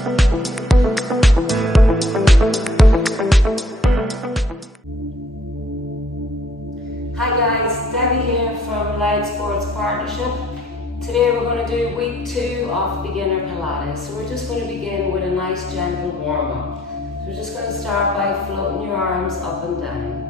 Hi guys, Debbie here from Loud Sports Partnership. Today we're going to do week 2 of beginner Pilates. So we're just going to begin with a nice gentle warm up. So we're just going to start by floating your arms up and down.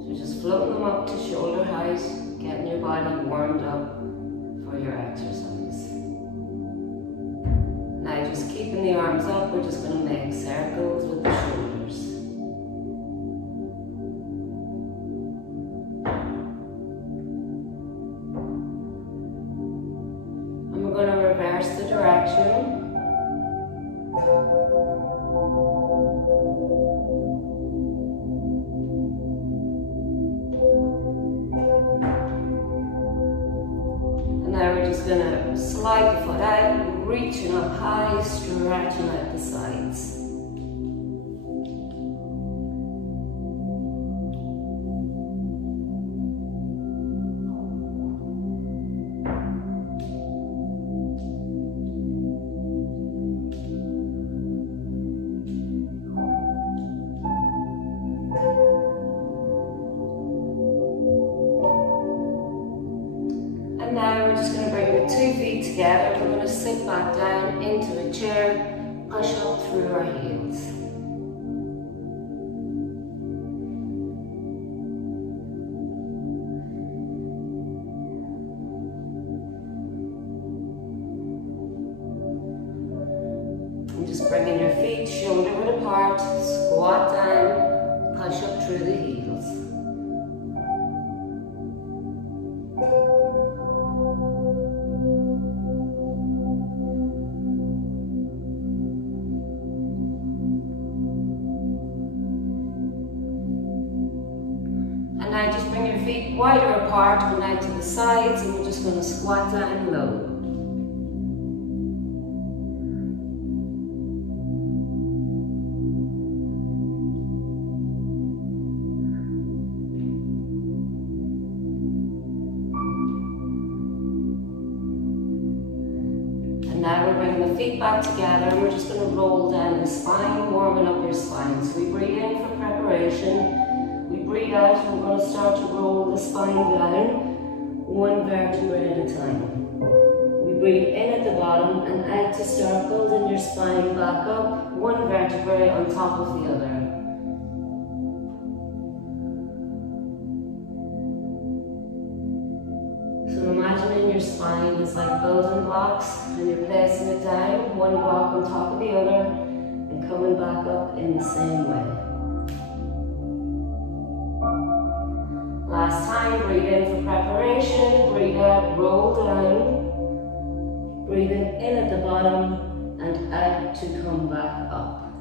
So just floating them up to shoulder height, getting your body warmed up for your exercise. Now just keeping the arms up, we're just going to make circles with the shoulders. And we're going to reverse the direction. Now we're just going to slide the foot out, reaching up high, stretching out the sides. And now we're just going to bring the 2 feet together. We're going to sit back down into a chair, push up through our heels. And just bringing your feet shoulder width apart, squat down, push up through the heels. And now just bring your feet wider apart, going out to the sides, and we're just going to squat down low. And now we're bringing the feet back together, and we're just going to roll down the spine, warming up your spine. So we breathe in for preparation. We breathe out, and we're going to start to roll the spine down, one vertebrae at a time. We breathe in at the bottom and out to start building your spine back up, one vertebrae on top of the other. So imagining your spine is like building blocks, and you're placing it down, one block on top of the other, and coming back up in the same way. Last time, breathe in for preparation, breathe out, roll down, breathing in at the bottom and out to come back up.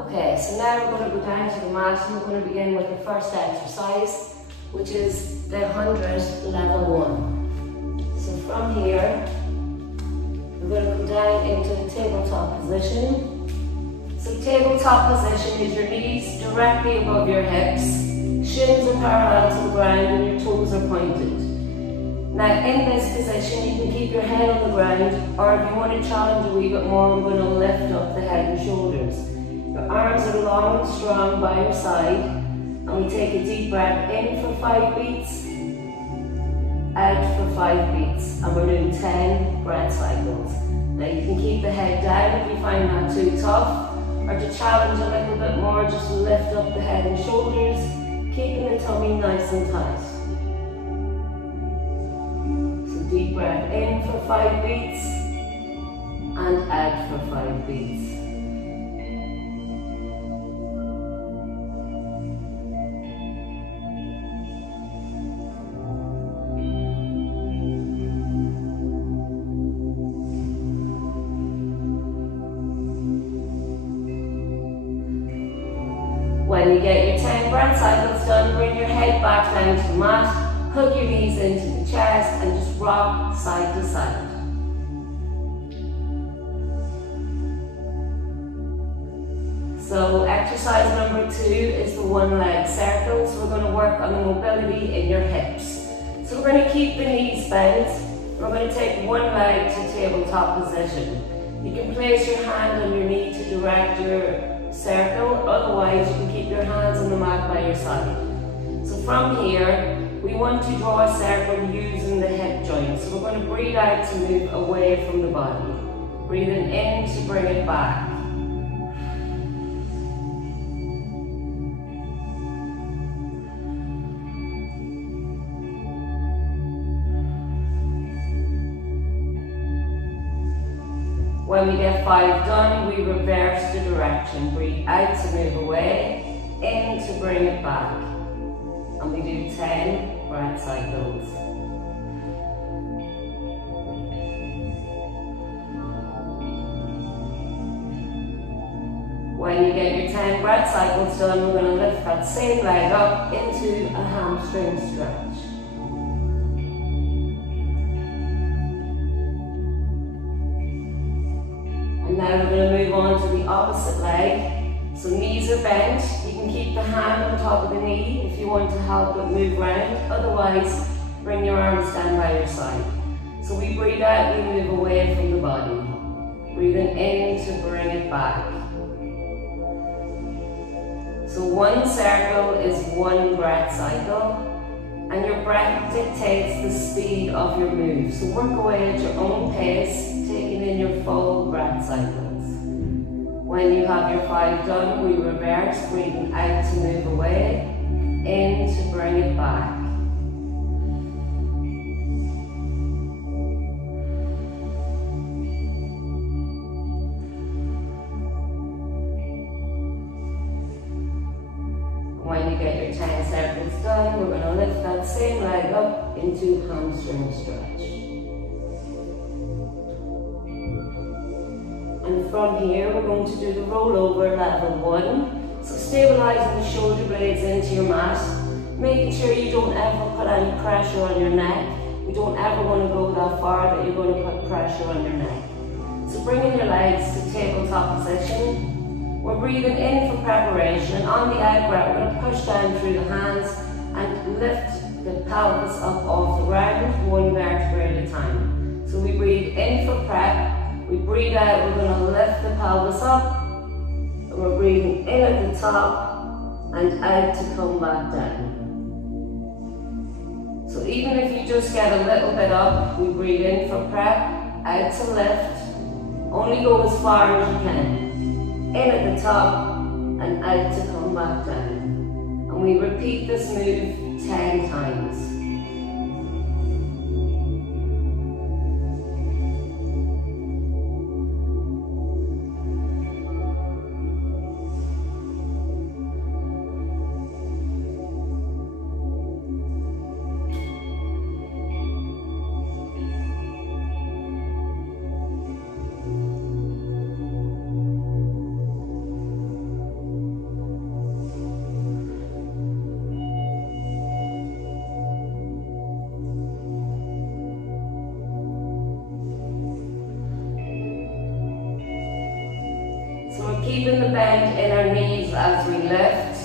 Okay, so now we're going to go down to the mat, and we're going to begin with the first exercise, which is the 100 level 1. So from here, we're going to come down into the tabletop position. So tabletop position is your knees directly above your hips. Shins are parallel to the ground and your toes are pointed. Now in this position you can keep your head on the ground, or if you want to challenge a wee bit more, we're going to lift up the head and shoulders. Your arms are long and strong by your side, and we take a deep breath in for 5 beats, out for 5 beats, and we're doing 10 breath cycles. Now you can keep the head down if you find that too tough, or to challenge a little bit more, just lift up the head and shoulders, keeping the tummy nice and tight. So deep breath in for 5 beats and out for 5 beats. When you get your 10 breath cycles done, bring your head back down to the mat, hug your knees into the chest and just rock side to side. So exercise number 2 is the one leg circle. So we're going to work on the mobility in your hips. So we're going to keep the knees bent. We're going to take one leg to tabletop position. You can place your hand on your knee to direct your circle, otherwise you can keep your hands on the mat by your side. So from here, we want to draw a circle using the hip joint. So we're going to breathe out to move away from the body. Breathing in to bring it back. When we get 5 done, we reverse the direction. Breathe out to move away, in to bring it back. And we do 10 breath cycles. When you get your 10 breath cycles done, we're going to lift that same leg up into a hamstring stretch. Now we're going to move on to the opposite leg. So knees are bent. You can keep the hand on top of the knee if you want to help it move around. Otherwise, bring your arms down by your side. So we breathe out, we move away from the body. Breathing in to bring it back. So one circle is one breath cycle. And your breath dictates the speed of your move. So work away at your own pace, taking in your full breath cycles. When you have your 5 done, we reverse, breathing out to move away, in to bring it back. When you get your 10 circles done, we're going to lift that same leg up into hamstring stretch. And from here, we're going to do the rollover level 1. So stabilizing the shoulder blades into your mat, making sure you don't ever put any pressure on your neck. You don't ever want to go that far that you're going to put pressure on your neck. So bringing your legs to tabletop position. We're breathing in for preparation, and on the out breath, we're going to push down through the hands and lift the pelvis up off the ground, one vertebrae at a time. So we breathe in for prep, we breathe out, we're going to lift the pelvis up, and we're breathing in at the top and out to come back down. So even if you just get a little bit up, we breathe in for prep, out to lift, only go as far as you can. In at the top and out to come back down. And we repeat this move 10 times. Keeping the bend in our knees as we lift.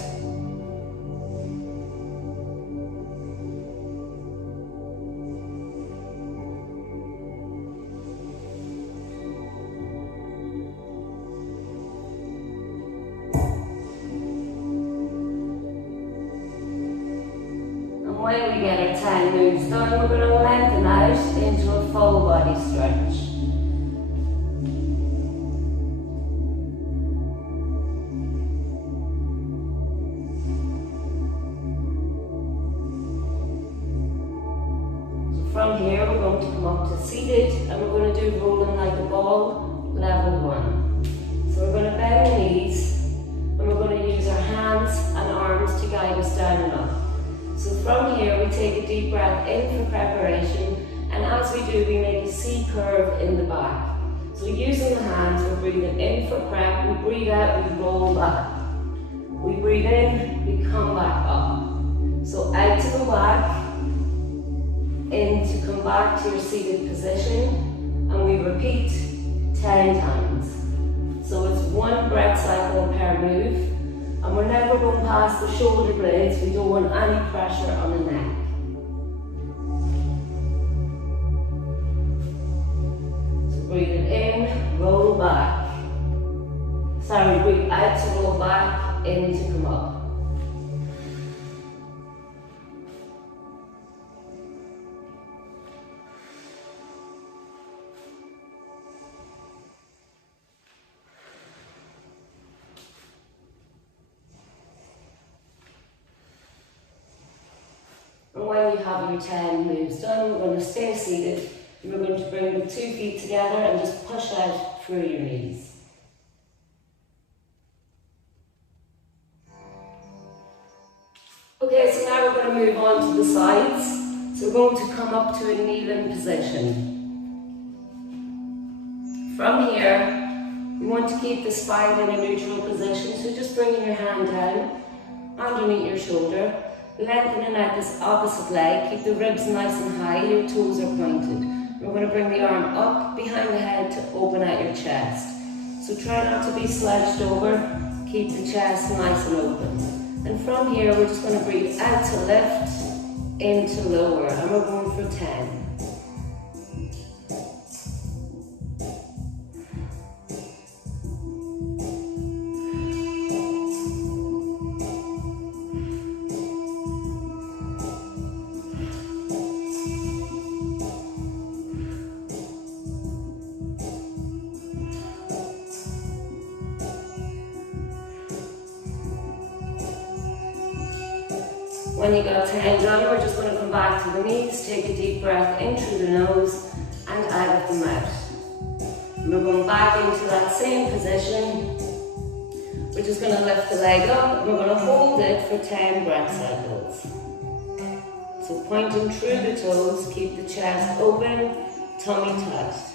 And when we get our 10 moves done, we're going to lengthen out into a full body stretch. From here, we're going to come up to seated, and we're going to do rolling like a ball, level 1. So we're going to bend the knees, and we're going to use our hands and arms to guide us down and up. So from here, we take a deep breath in for preparation, and as we do, we make a C curve in the back. So using the hands, we're breathing in for prep, we breathe out, we roll back. We breathe in, we come back up. So out to the back, in to come back to your seated position, and we repeat 10 times. So it's 1 breath cycle per move, and we're never going past the shoulder blades. We don't want any pressure on the neck. So breathing in, roll back. Sorry, breathe out to roll back, in to come up. And when you have your 10 moves done, we're going to stay seated. We're going to bring the 2 feet together and just push out through your knees. Okay, so now we're going to move on to the sides. So we're going to come up to a kneeling position. From here, you want to keep the spine in a neutral position, so just bringing your hand down underneath your shoulder. Lengthening out this opposite leg, keep the ribs nice and high, your toes are pointed. We're going to bring the arm up behind the head to open out your chest. So try not to be slouched over, keep the chest nice and open. And from here we're just going to breathe out to lift, in to lower, and we're going for 10. When you got 10 done, we're just going to come back to the knees, take a deep breath in through the nose and out of the mouth. And we're going back into that same position. We're just going to lift the leg up and we're going to hold it for 10 breath cycles. So pointing through the toes, keep the chest open, tummy tight.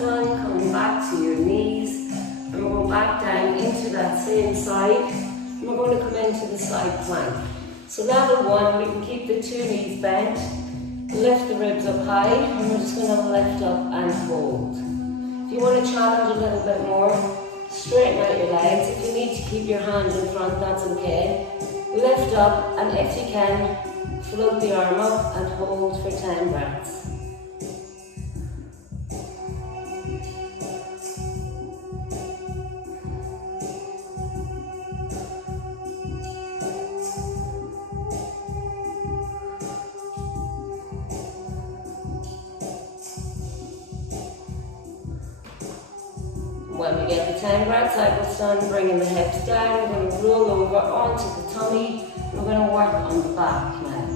Done, coming back to your knees, and we're going back down into that same side, and we're going to come into the side plank. So level 1, we can keep the 2 knees bent, lift the ribs up high, and we're just going to lift up and hold. If you want to challenge a little bit more, straighten out your legs. If you need to keep your hands in front, that's okay. Lift up, and if you can, float the arm up and hold for 10 breaths. When we get the 10 breath cycles done, bringing the hips down, we're going to roll over onto the tummy. We're going to work on the back now.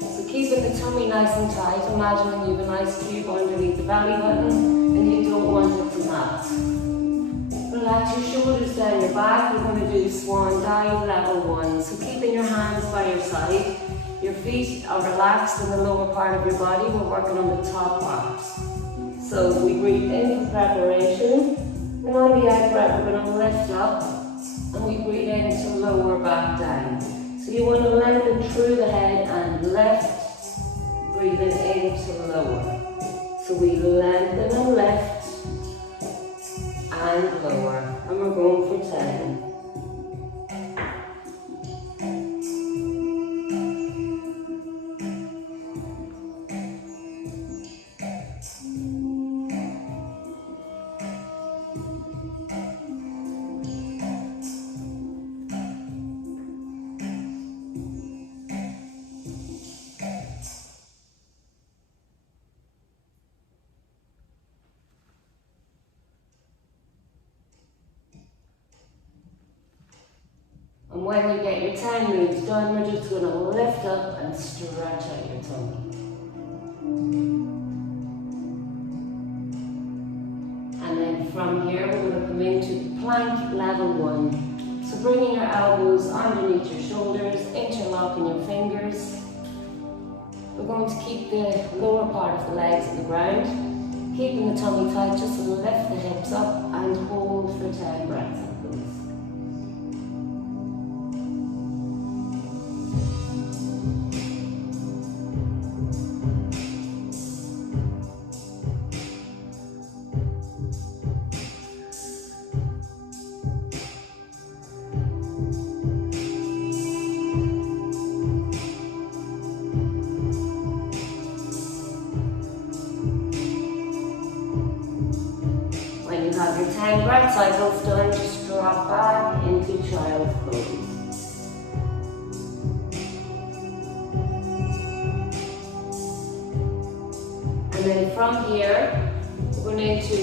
So keeping the tummy nice and tight, imagining you have an ice cube underneath the belly button and you don't want it to melt. Relax your shoulders down your back. We're going to do swan dive level 1. So keeping your hands by your side, your feet are relaxed in the lower part of your body. We're working on the top part. So we breathe in for preparation. And on the out breath, we're going to lift up and we breathe in to lower back down. So you want to lengthen through the head and lift, breathing in to lower. So we lengthen and lift and lower. And we're going for 10. And when you get your 10 moves done, we're just going to lift up and stretch out your tummy. And then from here, we're going to come into plank level 1. So bringing your elbows underneath your shoulders, interlocking your fingers. We're going to keep the lower part of the legs on the ground. Keeping the tummy tight, just lift the hips up and hold for 10 breath cycles. Have your 10 breath cycles done, just drop back into child's pose. And then from here, we're going into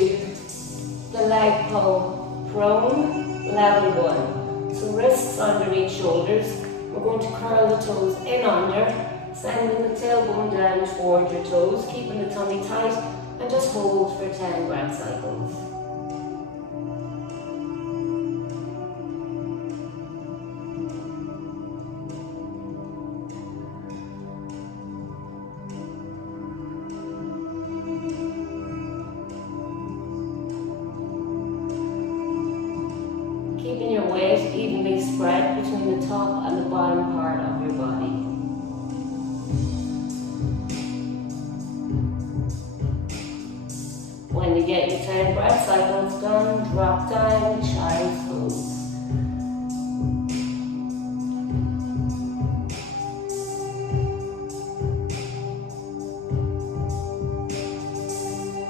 the leg pull prone, level 1. So wrists underneath shoulders. We're going to curl the toes in under, sending the tailbone down toward your toes, keeping the tummy tight, and just hold for 10 breath cycles. Keeping your weight evenly spread between the top and the bottom part of your body. When you get your 10 breath cycles done, drop down, child's pose.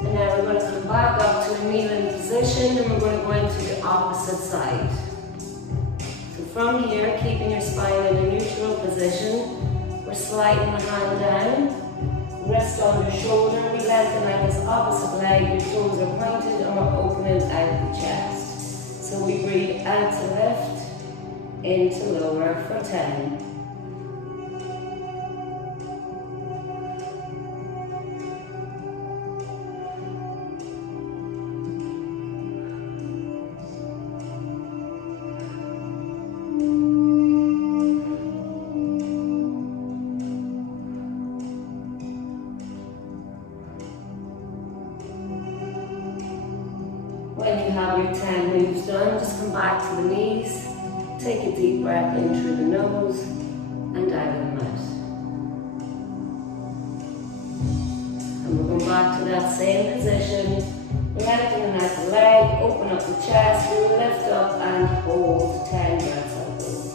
And now we're going to come back up to a kneeling position, and we're going to go into the opposite side. So from here, keeping your spine in a neutral position, we're sliding the hand down, wrist under shoulder, we lengthen out this opposite leg, your toes are pointed, and we're opening out the chest. So we breathe out to lift, in to lower for 10. When you have your 10 moves done, just come back to the knees, take a deep breath in through the nose and out of the mouth. And we're going back to that same position, lengthening out the leg, open up the chest, lift up and hold 10 breath cycles.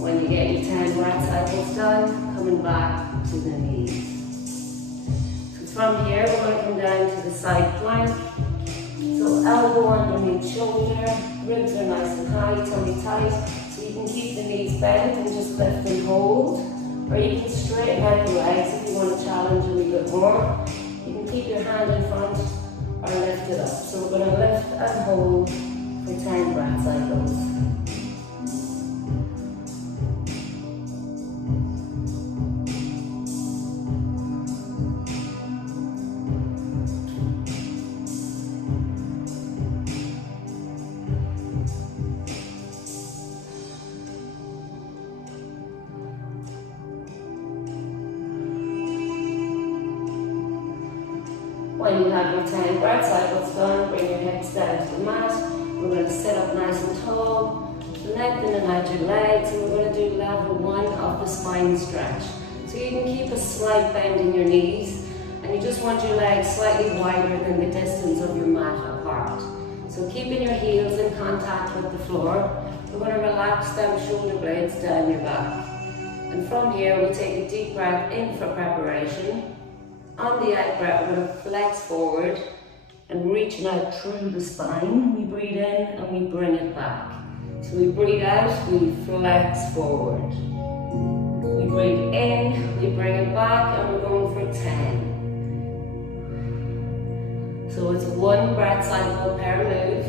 When you get your 10 breath cycles done, coming back to the knees. So from here, we're going to come down to the side plank. So elbow underneath shoulder, ribs are nice and high, tummy tight. So you can keep the knees bent and just lift and hold. Or you can straighten out the legs if you want to challenge a little bit more. You can keep your hand in front or lift it up. So we're going to lift and hold for 10 breath cycles. When you have your 10 breath cycles done, bring your hips down to the mat. We're going to sit up nice and tall, lengthening out your legs, and we're going to do level 1 of the spine stretch. So you can keep a slight bend in your knees, and you just want your legs slightly wider than the distance of your mat apart. So keeping your heels in contact with the floor, we're going to relax them shoulder blades down your back. And from here, we'll take a deep breath in for preparation. On the out breath, we're going to flex forward and reaching out through the spine. We breathe in and we bring it back. So we breathe out, we flex forward. We breathe in, we bring it back, and we're going for 10. So it's 1 breath cycle per move.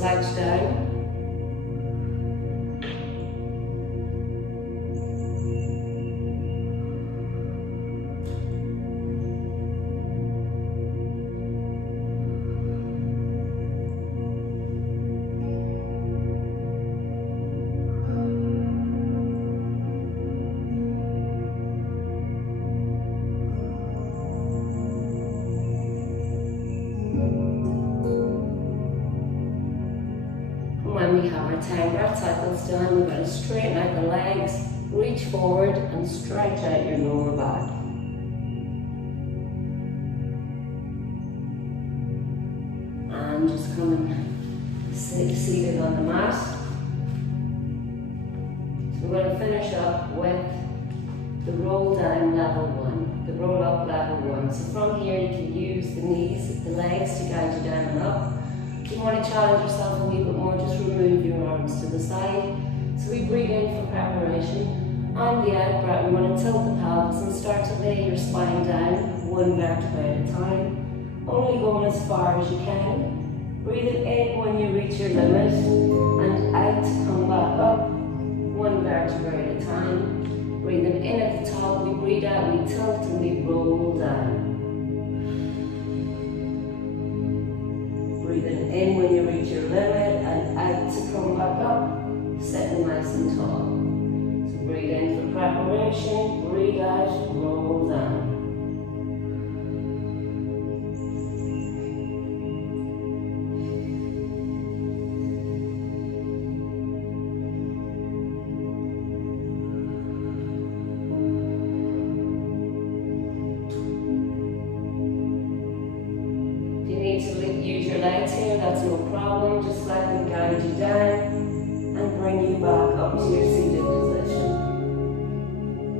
slouch down. When we have our 10 breath cycles done, we're going to straighten out the legs, reach forward and stretch out your lower back. And just come and sit seated on the mat. So we're going to finish up with the roll down level 1, the roll up level 1. So from here you can use the knees, the legs to guide you down and up. If you want to challenge yourself a wee bit more, just remove your arms to the side. So we breathe in for preparation. On the out breath, we want to tilt the pelvis and start to lay your spine down, one vertebra at a time. Only going as far as you can. Breathing in when you reach your limit, and out to come back up, one vertebra at a time. Breathing in at the top, we breathe out, we tilt and we roll down. Breathing in when you reach your limit and out to come back up, sitting nice and tall. So breathe in for preparation, breathe out, roll down. Use your legs here, that's no problem. Just let them guide you down and bring you back up to your seated position.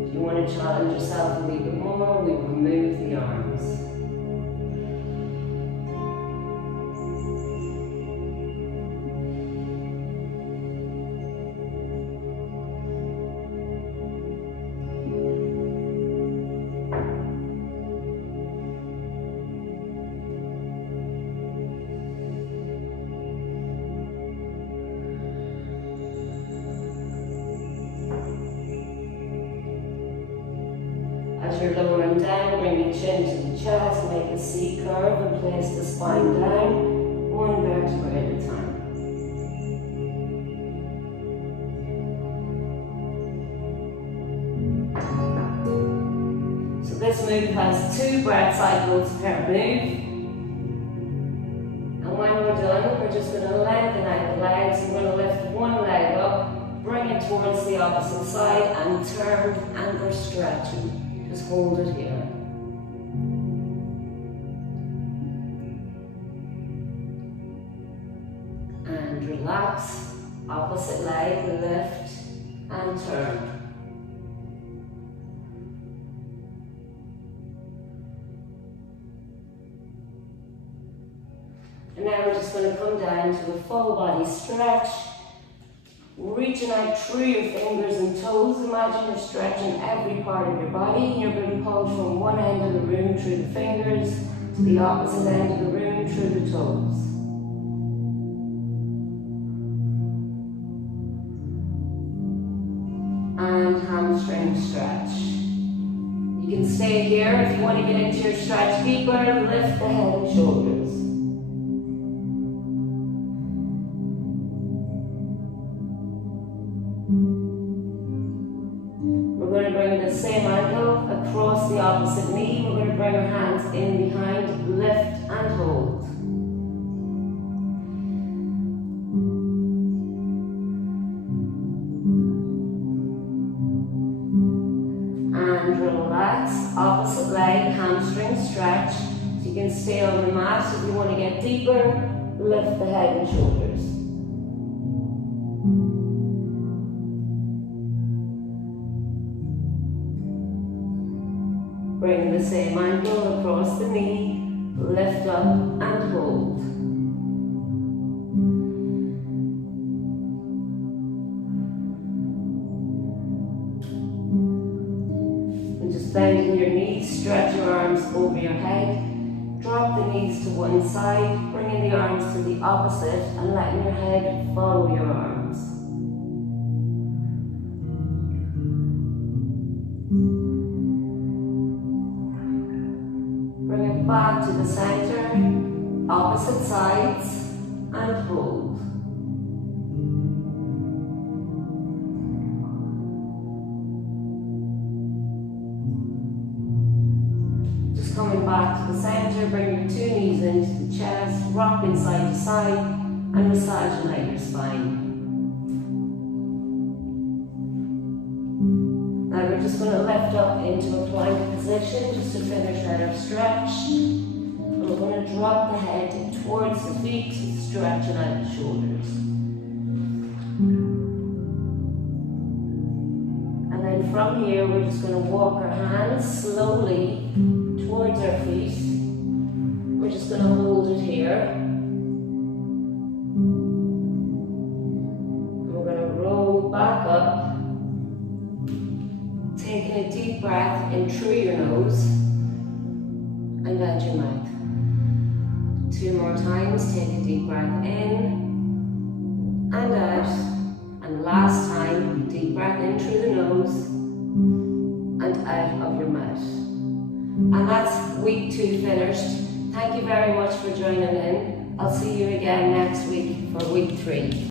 If you want to challenge yourself a wee bit more, we remove the arms. As you're lowering down, bring your chin to the chest, make a C curve and place the spine down, one vertebra at a time. So this move has 2 breath cycles per move. And when we're done, we're just going to lengthen out the legs. We're going to lift one leg up, bring it towards the opposite side and turn, and we're stretching. Just hold it here. And relax. Opposite leg, lift and turn. And now we're just going to come down to a full body stretch. Reaching out through your fingers and toes. Imagine you're stretching every part of your body. You're being pulled from one end of the room through the fingers to the opposite end of the room through the toes. And hamstring stretch. You can stay here if you want to get into your stretch deeper. Lift the head and shoulders. Bring the same ankle across the opposite knee. We're going to bring our hands in behind, lift and hold. And relax, opposite leg, hamstring stretch. So you can stay on the mat. If you want to get deeper, lift the head and shoulders. Bring the same ankle across the knee, lift up and hold. And just bending your knees, stretch your arms over your head. Drop the knees to one side, bringing the arms to the opposite and letting your head follow your arms. Bring it back to the center, opposite sides, and hold. Coming back to the center, bring your two knees into the chest, rocking side to side, and massaging out your spine. Now we're just going to lift up into a plank position just to finish out our stretch. And we're going to drop the head towards the feet, stretching out the shoulders. And then from here, we're just going to walk our hands slowly towards our feet. We're just going to hold it here. And we're going to roll back up, taking a deep breath in through your nose and out your mouth. 2 more times, take a deep breath in and out. And last time, deep breath in through the nose and out of your mouth. And that's week 2 finished. Thank you very much for joining in. I'll see you again next week for week 3.